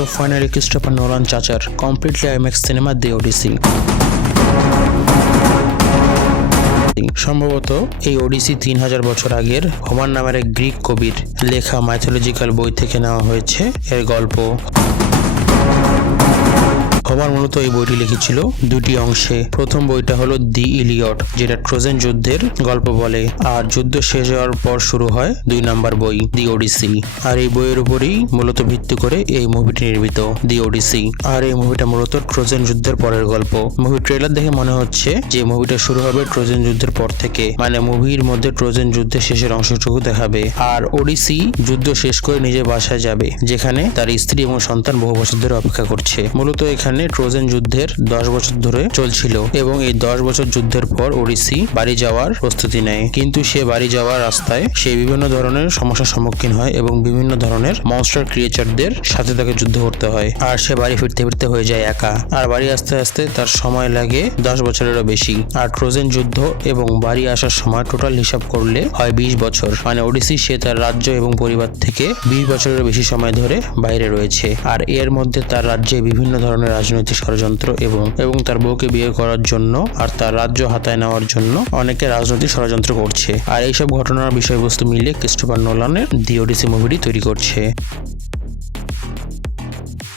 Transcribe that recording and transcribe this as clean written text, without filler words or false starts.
তো finally Christopher Nolan চাচার completely IMAX cinema দি ওডিসি। সম্ভবত এই ওডিসি 3000 বছর আগের হোমার নামের এক গ্রিক কবির লেখা মাইথোলজিক্যাল বই থেকে নেওয়া হয়েছে এর গল্প। হোমার মূলত এই বইটি লিখেছিল দুটি অংশে। প্রথম বইটা হলো দি ইলিয়ড, যেটা ট্রোজান যুদ্ধের গল্প বলে, আর যুদ্ধ শেষ হওয়ার পর শুরু হয় 2 নম্বর বই দি ওডিসি। আর এই বইয়ের উপরেই মূলত ভিত্তি করে এই মুভিটি নির্মিত দি ওডিসি। আর এই মুভিটা মূলত ট্রোজান যুদ্ধের পরের গল্প। মুভি ট্রেলার দেখে মনে হচ্ছে যে মুভিটা শুরু হবে ট্রোজান যুদ্ধের পর থেকে, মানে মুভির মধ্যে ট্রোজান যুদ্ধের শেষের অংশটুকু দেখাবে। আর ওডিসি যুদ্ধ শেষ করে নিজের বাসায় যাবে, যেখানে তার স্ত্রী এবং সন্তান বহু বছর ধরে অপেক্ষা করছে। মূলত এখানে ট্রোজান যুদ্ধের 10 বছর ধরে চলছিল এবং এই 10 বছর যুদ্ধের পর ওডিসি বাড়ি যাওয়ার প্রস্তুতি নেয়। কিন্তু সে বাড়ি যাওয়ার রাস্তায় সে বিভিন্ন ধরনের সমস্যার সম্মুখীন হয় এবং বিভিন্ন ধরনের মনস্টার ক্রিয়েচারদের সাথে তাকে যুদ্ধ করতে হয়। আর সে বাড়ি ফিরতে ফিরতে হয়ে যায় একা। আর বাড়ি আসতে আসতে তার সময় লাগে 10 বছরেরও বেশি। আর ট্রোজান যুদ্ধ এবং বাড়ি আসার সময় টোটাল হিসাব করলে হয় 20 বছর। মানে ওডিসি সে তার রাজ্য এবং পরিবার থেকে 20 বছরেরও বেশি সময় ধরে বাইরে রয়েছে। আর এর মধ্যে তার রাজ্যে বিভিন্ন ধরনের রাজনৈতিক ষড়যন্ত্র এবং তার বউকে বিয়ে করার জন্য আর তার রাজ্য হাতায় নেওয়ার জন্য অনেকে রাজনৈতিক ষড়যন্ত্র করছে। আর এইসব ঘটনার বিষয়বস্তু মিলে ক্রিস্টোফার নোলানের দি ওডিসি মুভিটি তৈরি করছে।